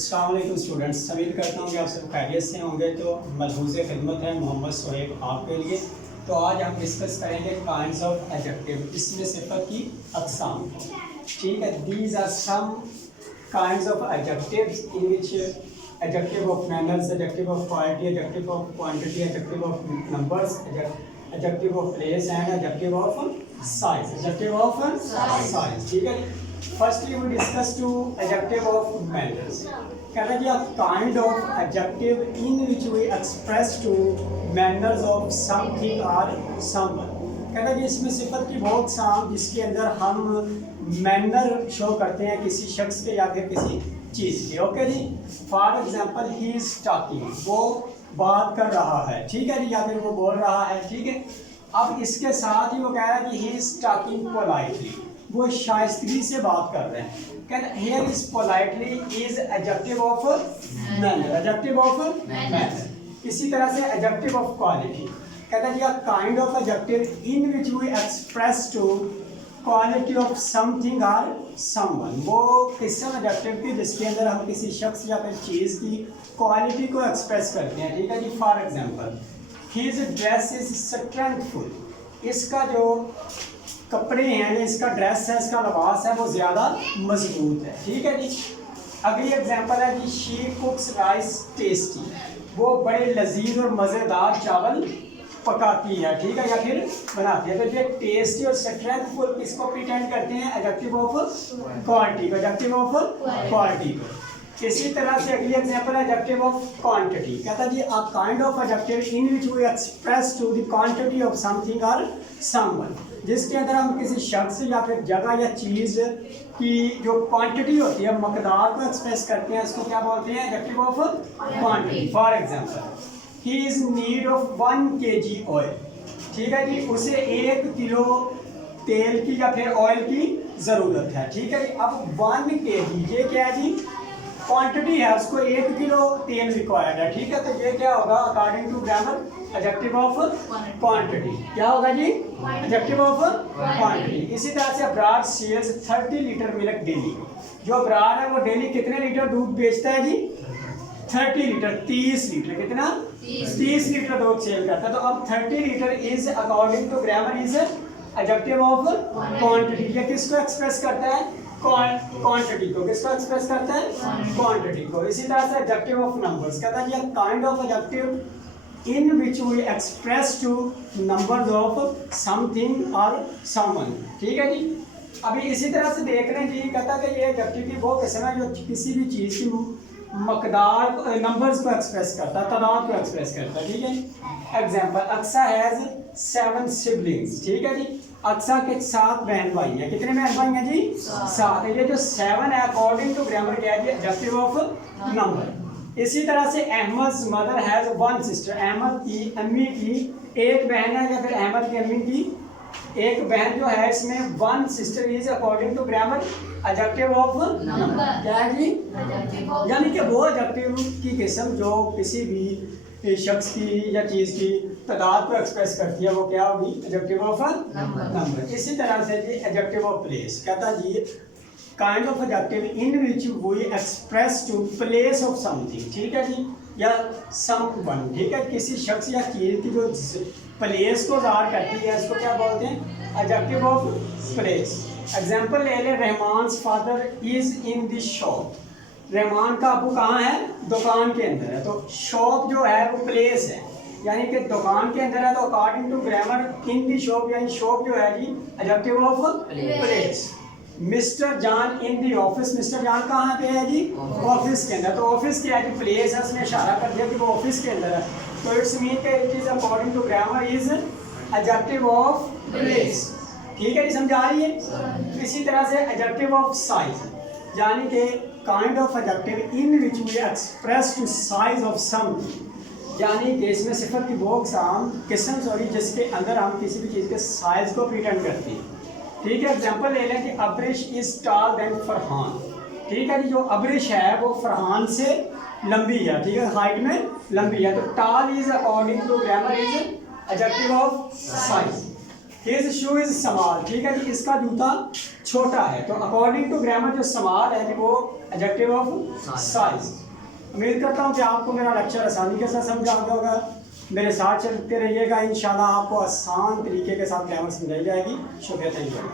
अस्सलाम वालेकुम स्टूडेंट्स, उम्मीद करता हूँ कि आप सब खैरियत से होंगे। तो मलहूज़ खिदमत है मोहम्मद सोहेब आपके लिए। तो आज हम डिस्कस करेंगे काइंड्स ऑफ एडजेक्टिव, इसमें सिफत की अक़साम। ठीक है, these are some kinds of adjectives in which adjective of manners, adjective of quality, adjective of quantity, adjective of numbers, adjective of place and adjective of size. Adjective of size, ठीक है। Firstly, we discuss to adjective of manners. कहता है कि a kind of adjective in which we express to manners of something or someone. कहता है कि इसमें सिफत की बहुत साम जिसके अंदर हम मैनर शो करते हैं किसी शख्स के या फिर किसी चीज़ के। ओके जी, for example he is talking, वो बात कर रहा है, ठीक है जी, या फिर वो बोल रहा है, ठीक है। अब इसके साथ ही वो कह रहा है कि ही इज टॉकिंग पोलाइटली, वो शाइस्तगी से बात कर रहे हैं। कहते here is politely is adjective of manner, adjective of manner. इसी तरह से एडजेक्टिव ऑफ क्वालिटी, कहते हैं a kind of adjective in which we express to quality of something और समवन। वो किस्म एडजेक्टिव की जिसके अंदर हम किसी शख्स या फिर चीज़ की क्वालिटी को एक्सप्रेस करते हैं, ठीक है जी। For example his dress is strengthful, इसका जो कपड़े हैं, इसका ड्रेस है, इसका लिबास है, वो ज़्यादा मजबूत है, ठीक है जी। अगली एग्जांपल है कि शी कुक्स राइस टेस्टी, वो बड़े लजीज और मज़ेदार चावल पकाती है, ठीक है, या फिर बनाती है। तो ये टेस्टी और स्ट्रेंथफुल किसको प्रिटेंड करते हैं? एडजेक्टिव ऑफ क्वालिटी को, एडजेक्टिव ऑफ क्वालिटी को। इसी तरह से अगली एग्जांपल है एडजेक्टिव ऑफ क्वांटिटी। कहता जी a kind of adjective in which we express to the quantity of something और समवन, जिसके अंदर हम किसी शख्स या फिर जगह या चीज़ की जो क्वांटिटी होती है, मकदार को एक्सप्रेस करते हैं, उसको क्या बोलते हैं? Adjective of quantity. For example he is need of 1 kg oil, ठीक है जी, उसे 1 किलो तेल की या फिर ऑयल की ज़रूरत है, ठीक है जी। अब 1 kg ये क्या है जी? क्वांटिटी है, उसको 1 किलो तेल रिक्वायर्ड है, ठीक है। तो ये क्या होगा? According to grammar adjective of quantity. क्या होगा जी? Adjective of quantity. इसी तरह से अब्राड सेल्स 30 लीटर मिल्क डेली, जो अब्राड है वो डेली कितने लीटर दूध बेचता है जी? 30 लीटर, 30 लीटर, कितना? 30 लीटर दूध सेल करता है। तो अब 30 litre is according to grammar is adjective of quantity. ये किसको एक्सप्रेस करता है? क्वांटिटी को। किसको एक्सप्रेस करता है? क्वांटिटी को। इसी तरह से एडजेक्टिव ऑफ नंबर्स, कहता है kind of adjective in which we express to numbers of something और समवन, ठीक है जी। अभी इसी तरह से देख रहे हैं जी, कहता है कि ये एडजेक्टिव की वो किस्म है जो किसी भी चीज़ की मकदार नंबर्स को एक्सप्रेस करता है, तादाद को एक्सप्रेस करता है, ठीक है। एग्जाम्पल अक्सा हैज़ 7 सिबलिंग्स, ठीक है जी। अक्सा के 7 बहन भाई हैं। कितने बहन भाई हैं जी? 7। ये जो 7 है अकॉर्डिंग टू ग्रामर क्या है? Adjective of number. इसी तरह से Ahmad mother has 1 sister, Ahmad की अम्मी की एक बहन है, या फिर अहमद की अम्मी की एक बहन जो है, इसमें 1 sister is according to grammar adjective of number. क्या है जी? यानी कि वो एडजेक्टिव की किस्म जो किसी भी शख्स की या चीज़ की तादाद को एक्सप्रेस करती है, वो क्या होगी? Adjective of number. इसी तरह से जी एडजेक्टिव ऑफ प्लेस, कहता जी kind of adjective in which we express to place of something, ठीक है जी, या समवन, ठीक है, किसी शख्स या चीज़ की जो प्लेस को ज़ाहिर करती है, इसको क्या बोलते हैं? Adjective of place. एग्जाम्पल ले लें, Rahman's father is in the shop, Rahman का अबू कहाँ है? दुकान के अंदर है। तो शॉप जो है वो प्लेस है, यानी कि दुकान के अंदर है। तो according to grammar in the shop, यानी शॉप जो है जी adjective of place. Mister John in the office, mister जान कहाँ पे है जी? ऑफिस के अंदर। तो ऑफिस क्या है जी? प्लेस है, उसने इशारा कर दिया कि वो ऑफिस के अंदर है। तो इट्स मीन के it is according to grammar is adjective of place, ठीक है जी, समझ आ रही है। इसी तरह से एडजेक्टिव ऑफ साइज, यानी कि kind of adjective in which we express to size of something, यानी कि इसमें सिफत की वो किस्म जिसके अंदर हम किसी भी चीज़ के साइज को प्रिटेंड करती हैं, ठीक है। एग्जांपल ले लें कि Abrish is tall than Farhan, ठीक है जी, जो अब्रिश है वो फरहान से लंबी है, ठीक है, हाइट में लंबी है। तो tall is according to grammar is adjective of size. His shoe is small, ठीक है जी, इसका जूता छोटा है। तो अकॉर्डिंग टू ग्रामर जो स्मॉल है वो एडजेक्टिव ऑफ साइज। उम्मीद करता हूँ कि आपको मेरा लेक्चर आसानी के साथ समझ आ गया होगा। मेरे साथ चलते रहिएगा, इंशाल्लाह आपको आसान तरीके के साथ ग्रामर समझाई जाएगी। शुक्रिया, थैंक यू।